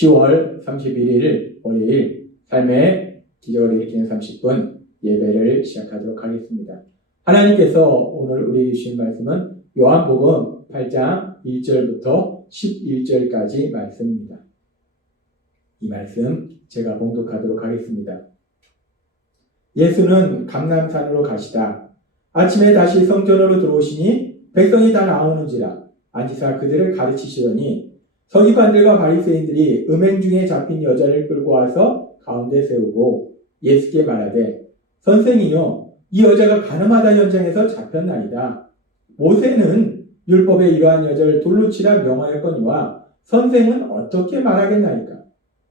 10월 31일 월요일 삶의 기적을 일으키는 30분 예배를 시작하도록 하겠습니다. 하나님께서 오늘 우리에게 주신 말씀은 요한복음 8장 1절부터 11절까지 말씀입니다. 이 말씀 제가 봉독하도록 하겠습니다. 예수는 감람산으로 가시다. 아침에 다시 성전으로 들어오시니 백성이 다 나오는지라 앉으사 그들을 가르치시더니 서기관들과 바리새인들이 음행 중에 잡힌 여자를 끌고 와서 가운데 세우고 예수께 말하되 선생이요 이 여자가 가늠하다 현장에서 잡혔나이다. 모세는 율법에 이러한 여자를 돌로 치라 명하였거니와 선생은 어떻게 말하겠나이까?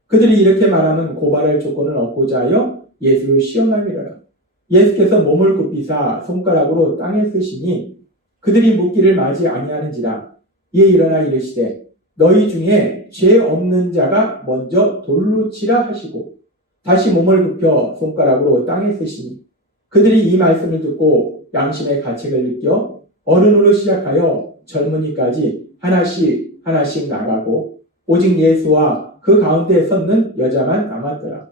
그들이 이렇게 말하면 고발할 조건을 얻고자 하여 예수를 시험함이라. 예수께서 몸을 굽히사 손가락으로 땅에 쓰시니 그들이 묻기를 마지 아니하는지라. 이에 일어나 이르시되 너희 중에 죄 없는 자가 먼저 돌로 치라 하시고 다시 몸을 굽혀 손가락으로 땅에 쓰시니 그들이 이 말씀을 듣고 양심의 가책을 느껴 어른으로 시작하여 젊은이까지 하나씩 나가고 오직 예수와 그 가운데 섰는 여자만 남았더라.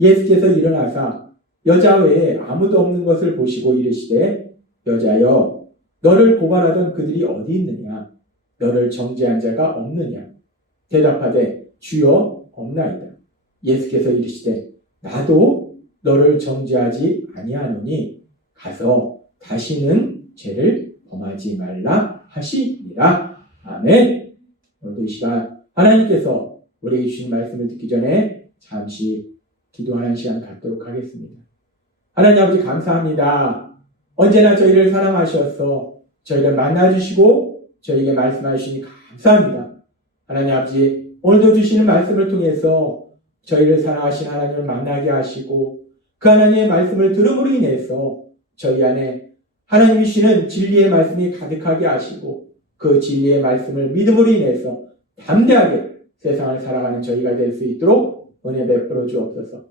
예수께서 일어나사 여자 외에 아무도 없는 것을 보시고 이르시되 여자여 너를 고발하던 그들이 어디 있느냐? 너를 정죄한 자가 없느냐? 대답하되 주여 없나이다. 예수께서 이르시되 나도 너를 정죄하지 아니하노니 가서 다시는 죄를 범하지 말라 하시니라. 아멘. 오늘도 이 시간 하나님께서 우리에게 주신 말씀을 듣기 전에 잠시 기도하는 시간 갖도록 하겠습니다. 하나님 아버지 감사합니다. 언제나 저희를 사랑하셔서 저희를 만나주시고 저희에게 말씀하시니 감사합니다. 하나님 아버지 오늘도 주시는 말씀을 통해서 저희를 사랑하신 하나님을 만나게 하시고 그 하나님의 말씀을 들음으로 인해서 저희 안에 하나님이 주시는 진리의 말씀이 가득하게 하시고 그 진리의 말씀을 믿음으로 인해서 담대하게 세상을 살아가는 저희가 될 수 있도록 은혜 베풀어 주옵소서.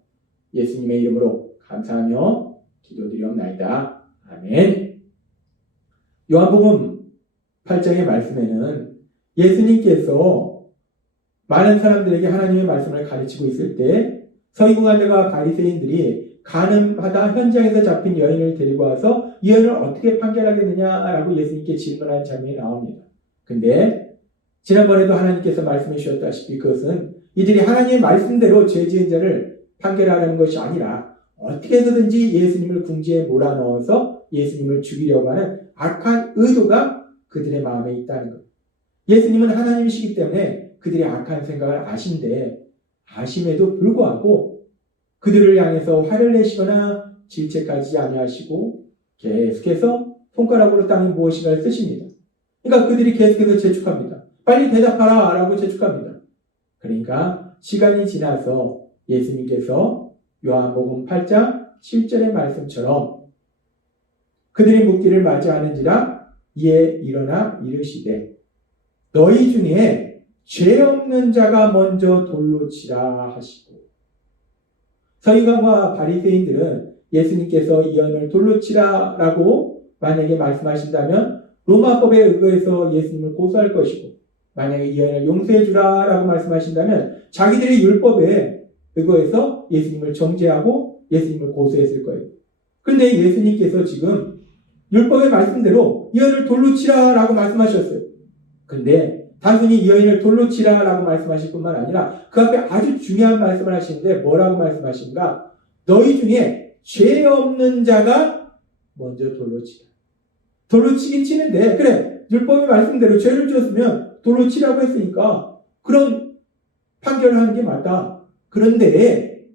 예수님의 이름으로 감사하며 기도드리옵나이다. 아멘. 요한복음 8장의 말씀에는 예수님께서 많은 사람들에게 하나님의 말씀을 가르치고 있을 때 서기관들과 바리새인들이 가늠하다 현장에서 잡힌 여인을 데리고 와서 이 여인을 어떻게 판결하겠느냐라고 예수님께 질문한 장면이 나옵니다. 근데 지난번에도 하나님께서 말씀해 주셨다시피 그것은 이들이 하나님의 말씀대로 죄 지은 자를 판결하려는 것이 아니라 어떻게 해서든지 예수님을 궁지에 몰아넣어서 예수님을 죽이려고 하는 악한 의도가 그들의 마음에 있다는 것. 예수님은 하나님이시기 때문에 그들의 악한 생각을 아신데 아심에도 불구하고 그들을 향해서 화를 내시거나 질책하지 아니하시고 계속해서 손가락으로 땅에 무엇인가를 쓰십니다. 그러니까 그들이 계속해서 재촉합니다. 빨리 대답하라 라고 재촉합니다. 그러니까 시간이 지나서 예수님께서 요한복음 8장 7절의 말씀처럼 그들이 묻기를 맞이하는지라 이에 일어나 이르시되 너희 중에 죄 없는 자가 먼저 돌로 치라 하시고 서기관과 바리새인들은 예수님께서 이 여인을 돌로 치라 라고 만약에 말씀하신다면 로마법에 의거해서 예수님을 고소할 것이고 만약에 이 여인을 용서해 주라 라고 말씀하신다면 자기들의 율법에 의거해서 예수님을 정죄하고 예수님을 고소했을 거예요. 그런데 예수님께서 지금 율법의 말씀대로 이 여인을 돌로 치라 라고 말씀하셨어요. 근데 단순히 이 여인을 돌로 치라 라고 말씀하실 뿐만 아니라 그 앞에 아주 중요한 말씀을 하시는데 뭐라고 말씀하신가? 너희 중에 죄 없는 자가 먼저 돌로 치라. 돌로 치긴 치는데 그래 율법의 말씀대로 죄를 지었으면 돌로 치라고 했으니까 그런 판결을 하는 게 맞다. 그런데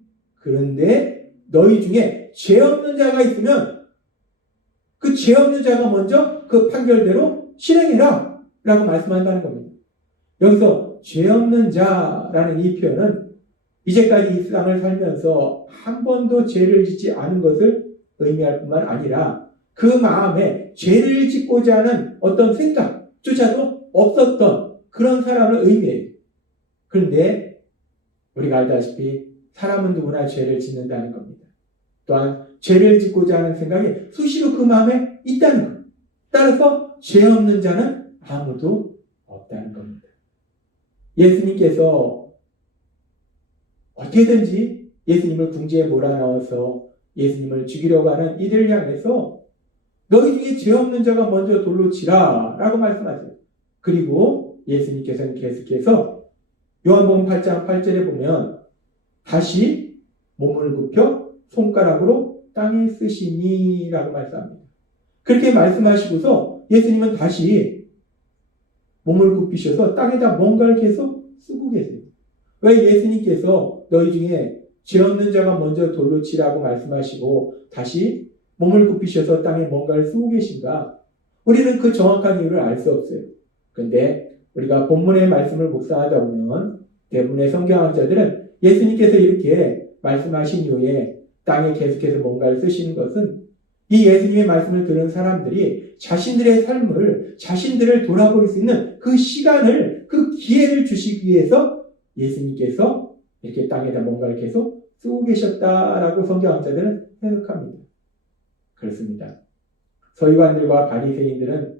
너희 중에 죄 없는 자가 있으면 그 죄 없는 자가 먼저 그 판결대로 실행해라 라고 말씀한다는 겁니다. 여기서 죄 없는 자라는 이 표현은 이제까지 이 세상을 살면서 한 번도 죄를 짓지 않은 것을 의미할 뿐만 아니라 그 마음에 죄를 짓고자 하는 어떤 생각조차도 없었던 그런 사람을 의미해요. 그런데 우리가 알다시피 사람은 누구나 죄를 짓는다는 겁니다. 또한 죄를 짓고자 하는 생각이 수시로 그 마음에 있다는 겁니다. 따라서 죄 없는 자는 아무도 없다는 겁니다. 예수님께서 어떻게든지 예수님을 궁지에 몰아넣어서 예수님을 죽이려고 하는 이들을 향해서 너희 중에 죄 없는 자가 먼저 돌로 치라 라고 말씀하세요. 그리고 예수님께서는 계속해서 요한복음 8장 8절에 보면 다시 몸을 굽혀 손가락으로 땅에 쓰시니 라고 말씀합니다. 그렇게 말씀하시고서 예수님은 다시 몸을 굽히셔서 땅에다 뭔가를 계속 쓰고 계세요. 왜 예수님께서 너희 중에 죄 없는 자가 먼저 돌로 치라고 말씀하시고 다시 몸을 굽히셔서 땅에 뭔가를 쓰고 계신가? 우리는 그 정확한 이유를 알 수 없어요. 그런데 우리가 본문의 말씀을 묵상하다 보면 대부분의 성경학자들은 예수님께서 이렇게 말씀하신 이후에 땅에 계속해서 뭔가를 쓰시는 것은 이 예수님의 말씀을 들은 사람들이 자신들의 삶을, 자신들을 돌아볼 수 있는 그 시간을, 그 기회를 주시기 위해서 예수님께서 이렇게 땅에다 뭔가를 계속 쓰고 계셨다라고 성경학자들은 해석합니다. 그렇습니다. 서기관들과 바리새인들은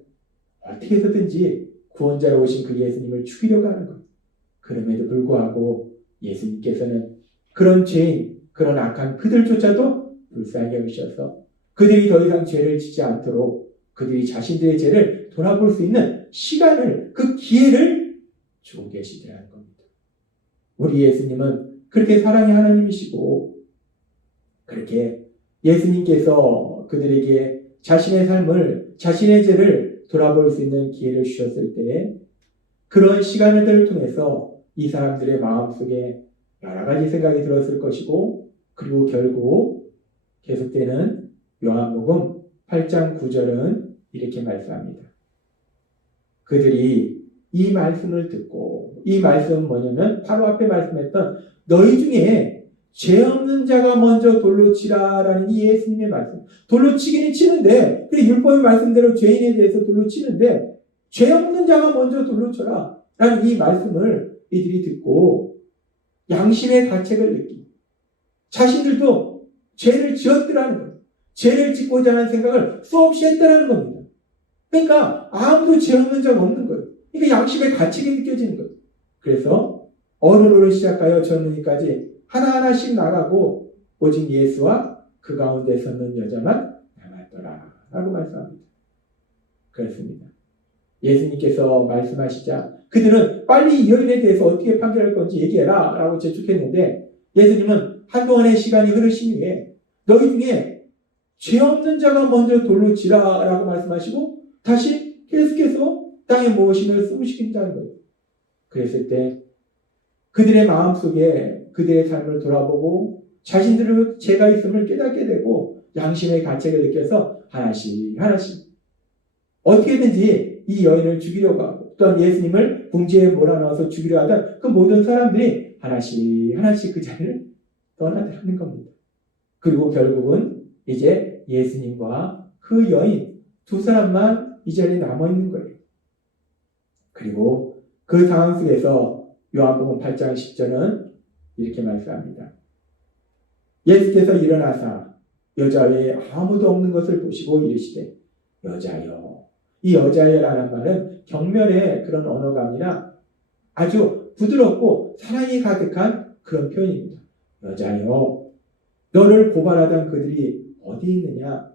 어떻게 해서든지 구원자로 오신 그 예수님을 죽이려고 하는 것. 그럼에도 불구하고 예수님께서는 그런 죄인, 그런 악한 그들조차도 불쌍히 여기셔서 그들이 더 이상 죄를 짓지 않도록 그들이 자신들의 죄를 돌아볼 수 있는 시간을, 그 기회를 주고 계시더라는 겁니다. 우리 예수님은 그렇게 사랑의 하나님이시고 그렇게 예수님께서 그들에게 자신의 삶을, 자신의 죄를 돌아볼 수 있는 기회를 주셨을 때 그런 시간들을 통해서 이 사람들의 마음속에 여러 가지 생각이 들었을 것이고 그리고 결국 계속되는 요한복음 8장 9절은 이렇게 말씀합니다. 그들이 이 말씀을 듣고 이 말씀은 뭐냐면 바로 앞에 말씀했던 너희 중에 죄 없는 자가 먼저 돌로 치라라는 이 예수님의 말씀. 돌로 치기는 치는데 그래 율법의 말씀대로 죄인에 대해서 돌로 치는데 죄 없는 자가 먼저 돌로 쳐라 라는 이 말씀을 이들이 듣고 양심의 가책을 느끼고 자신들도 죄를 지었더라는 거예요. 죄를 짓고자 하는 생각을 수없이 했더라는 겁니다. 그러니까 아무도 죄 없는 자가 없는 거예요. 그러니까 양심의 가책이 느껴지는 거예요. 그래서 어른으로 시작하여 젊은이까지 하나하나씩 나가고 오직 예수와 그 가운데 섰는 여자만 남았더라 라고 말씀합니다. 그렇습니다. 예수님께서 말씀하시자 그들은 빨리 이 여인에 대해서 어떻게 판결할 건지 얘기해라 라고 재촉했는데 예수님은 한동안의 시간이 흐르신 후에 너희 중에 죄 없는 자가 먼저 돌로 치라 라고 말씀하시고 다시 계속해서 땅에 무엇인을 쏘시킨다는 거예요. 그랬을 때 그들의 마음속에 그들의 삶을 돌아보고 자신들의 죄가 있음을 깨닫게 되고 양심의 가책을 느껴서 하나씩 어떻게든지 이 여인을 죽이려고 하고 또한 예수님을 궁지에 몰아넣어서 죽이려 하던 그 모든 사람들이 하나씩 그 자리를 떠나가는 겁니다. 그리고 결국은 이제 예수님과 그 여인 두 사람만 이 자리에 남아있는 거예요. 그리고 그 상황 속에서 요한복음 8장 10절은 이렇게 말씀합니다. 예수께서 일어나사 여자 외에 아무도 없는 것을 보시고 이르시되 여자여. 이 여자여라는 말은 경멸의 그런 언어가 아니라 아주 부드럽고 사랑이 가득한 그런 표현입니다. 여자여, 너를 고발하던 그들이 어디 있느냐?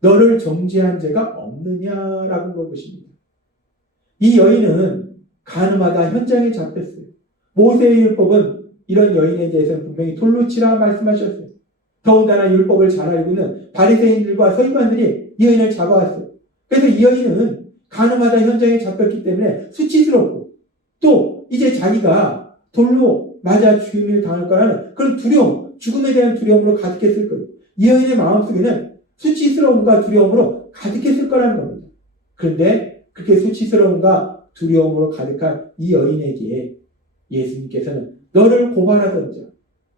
너를 정죄한 죄가 없느냐라고 물어보십니다. 이 여인은 가늠하다 현장에 잡혔어요. 모세의 율법은 이런 여인에 대해서는 분명히 돌로 치라 말씀하셨어요. 더군다나 율법을 잘 알고 있는 바리새인들과 서기관들이 이 여인을 잡아왔어요. 그래서 이 여인은 가늠하다 현장에 잡혔기 때문에 수치스럽고 또 이제 자기가 돌로 맞아 죽임을 당할 거라는 그런 두려움, 죽음에 대한 두려움으로 가득했을 거예요. 이 여인의 마음속에는 수치스러움과 두려움으로 가득했을 거라는 겁니다. 그런데 그렇게 수치스러움과 두려움으로 가득한 이 여인에게 예수님께서는 너를 고발하던 자,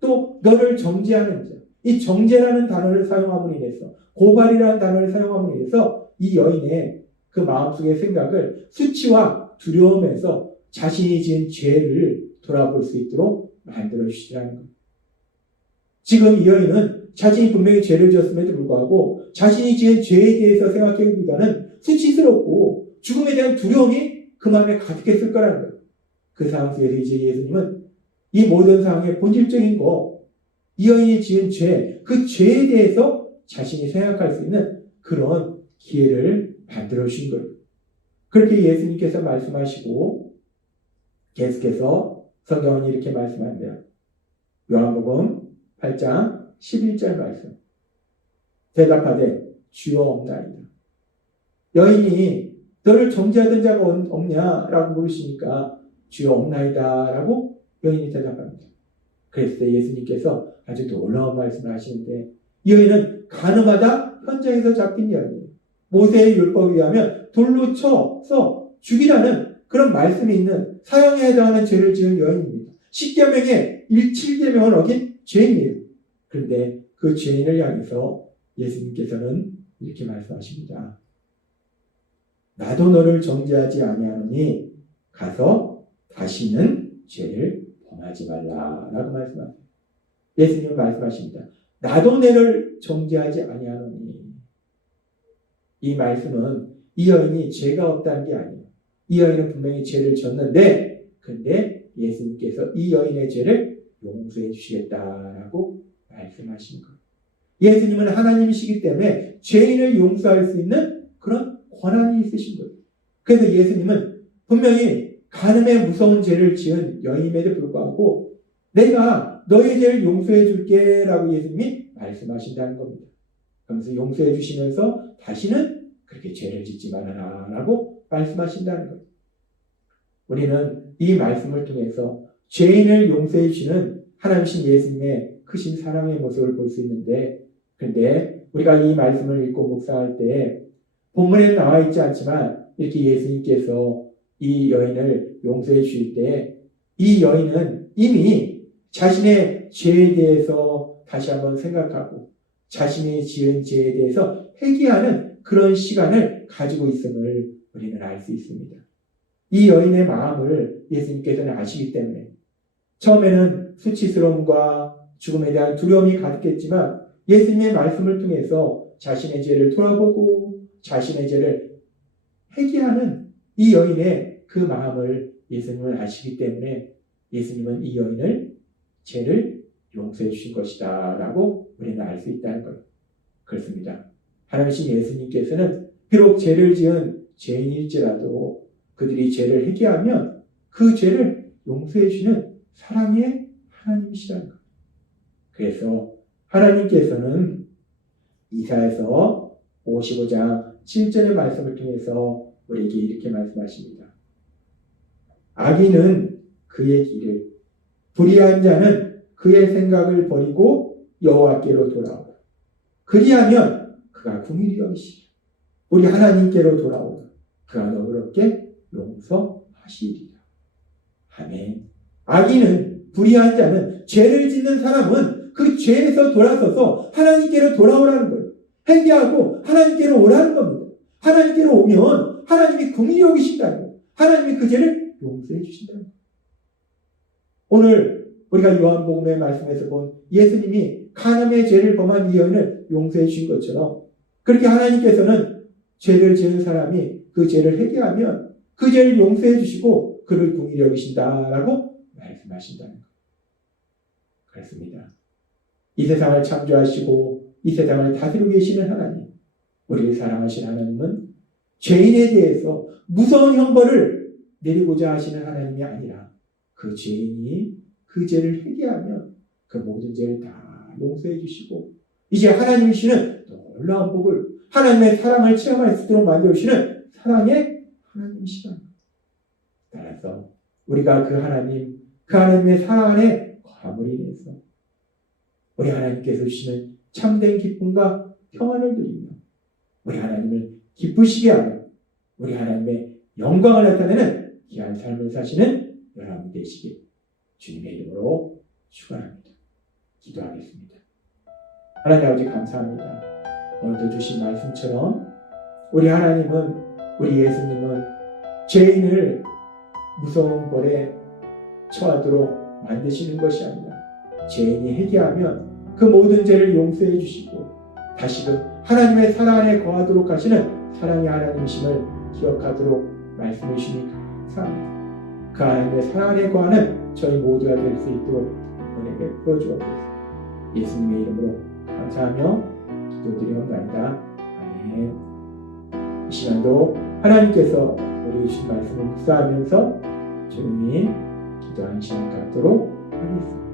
또 너를 정죄하는 자, 이 정죄라는 단어를 사용함으로 인해서 고발이라는 단어를 사용함으로 인해서 이 여인의 그 마음속의 생각을 수치와 두려움에서 자신이 지은 죄를 돌아볼 수 있도록 만들어 주시라는 겁니다. 지금 이 여인은 자신이 분명히 죄를 지었음에도 불구하고 자신이 지은 죄에 대해서 생각하기보다는 수치스럽고 죽음에 대한 두려움이 그 마음에 가득했을 거라는 거예요. 그 상황 속에서 이제 예수님은 이 모든 상황의 본질적인 거, 이 여인이 지은 죄, 그 죄에 대해서 자신이 생각할 수 있는 그런 기회를 만들어 주신 거예요. 그렇게 예수님께서 말씀하시고 계속해서 성경은 이렇게 말씀합니다. 요한복음 8장 11절 말씀. 대답하되 주여 없나이다. 여인이 너를 정죄하던 자가 없냐라고 물으시니까 주여 없나이다 라고 여인이 대답합니다. 그랬을 때 예수님께서 아주 놀라운 말씀을 하시는데 이 여인은 가늠하다 현장에서 잡힌 여인이에요. 모세의 율법에 의하면 돌로 쳐서 죽이라는 그런 말씀이 있는 사형에 해당하는 죄를 지은 여인입니다. 10계명의 7계명을 어긴 죄인이에요. 그런데 그 죄인을 향해서 예수님께서는 이렇게 말씀하십니다. 나도 너를 정죄하지 아니하노니 가서 다시는 죄를 범하지 말라라고 말씀하세요. 예수님은 말씀하십니다. 나도 너를 정죄하지 아니하노니. 이 말씀은 이 여인이 죄가 없다는 게 아니에요. 이 여인은 분명히 죄를 졌는데 근데 예수님께서 이 여인의 죄를 용서해 주시겠다라고 말씀하신 거예요. 예수님은 하나님이시기 때문에 죄인을 용서할 수 있는 그런 권한이 있으신 거예요. 그래서 예수님은 분명히 간음의 무서운 죄를 지은 여인임에도 불구하고 내가 너의 죄를 용서해 줄게 라고 예수님이 말씀하신다는 겁니다. 그러면서 용서해 주시면서 다시는 그렇게 죄를 짓지 말아라 라고 말씀하신다는 거예요. 우리는 이 말씀을 통해서 죄인을 용서해 주시는 하나님이신 예수님의 크신 사랑의 모습을 볼 수 있는데 그런데 우리가 이 말씀을 읽고 묵상할 때 본문에 나와 있지 않지만 이렇게 예수님께서 이 여인을 용서해 주실 때 이 여인은 이미 자신의 죄에 대해서 다시 한번 생각하고 자신이 지은 죄에 대해서 회개하는 그런 시간을 가지고 있음을 우리는 알 수 있습니다. 이 여인의 마음을 예수님께서는 아시기 때문에 처음에는 수치스러움과 죽음에 대한 두려움이 가득했지만 예수님의 말씀을 통해서 자신의 죄를 돌아보고 자신의 죄를 회개하는 이 여인의 그 마음을 예수님은 아시기 때문에 예수님은 이 여인을 죄를 용서해 주신 것이다 라고 우리는 알 수 있다는 것. 그렇습니다. 하나님이신 예수님께서는 비록 죄를 지은 죄인일지라도 그들이 죄를 회개하면 그 죄를 용서해 주시는 사랑의 하나님이시라는 것. 그래서 하나님께서는 이사야서 55장 7절의 말씀을 통해서 우리에게 이렇게 말씀하십니다. 악인은 그의 길을, 불의한 자는 그의 생각을 버리고 여호와께로 돌아오라. 그리하면 그가 긍휼히 여기시리라. 우리 하나님께로 돌아오라. 그가 너그럽게 용서하시리라. 아멘. 악인은, 불의한 자는, 죄를 짓는 사람은 그 죄에서 돌아서서 하나님께로 돌아오라는 거예요. 회개하고 하나님께로 오라는 겁니다. 하나님께로 오면 하나님이 긍휼히 여기신다는 거예요. 하나님이 그 죄를 용서해 주신다는 거예요. 오늘 우리가 요한복음의 말씀에서 본 예수님이 간음의 죄를 범한 이 여인을 용서해 주신 것처럼 그렇게 하나님께서는 죄를 지은 사람이 그 죄를 회개하면 그 죄를 용서해 주시고 그를 긍휼히 여기신다라고 말씀하신다는 거예요. 그렇습니다. 이 세상을 창조하시고 이 세상을 다스리고 계시는 하나님, 우리를 사랑하시는 하나님은 죄인에 대해서 무서운 형벌을 내리고자 하시는 하나님이 아니라 그 죄인이 그 죄를 회개하면 그 모든 죄를 다 용서해 주시고 이제 하나님이시는 놀라운 복을 하나님의 사랑을 체험할 수 있도록 만들어주시는 사랑의 하나님이시다. 따라서 우리가 그 하나님의 사랑 안에 거함으로 인해서 우리 하나님께서 주시는 참된 기쁨과 평안을 누리며 우리 하나님을 기쁘시게 하는 우리 하나님의 영광을 나타내는 귀한 삶을 사시는 여러분 되시길 주님의 이름으로 축원합니다. 기도하겠습니다. 하나님 아버지 감사합니다. 오늘도 주신 말씀처럼 우리 하나님은, 우리 예수님은 죄인을 무서운 벌에 처하도록 만드시는 것이 아니라 죄인이 회개하면 그 모든 죄를 용서해 주시고 다시금 하나님의 사랑 안에 거하도록 하시는 사랑의 하나님이심을 기억하도록 말씀해 주시니 감사합니다. 그 하나님의 사랑 안에 거하는 저희 모두가 될 수 있도록 은혜 베풀어 주옵소서. 예수님의 이름으로 감사하며 기도드리옵나이다. 아멘. 이 시간도 하나님께서 우리 주신 말씀을 묵상하면서 조용히 기도하는 시간 갖도록 하겠습니다.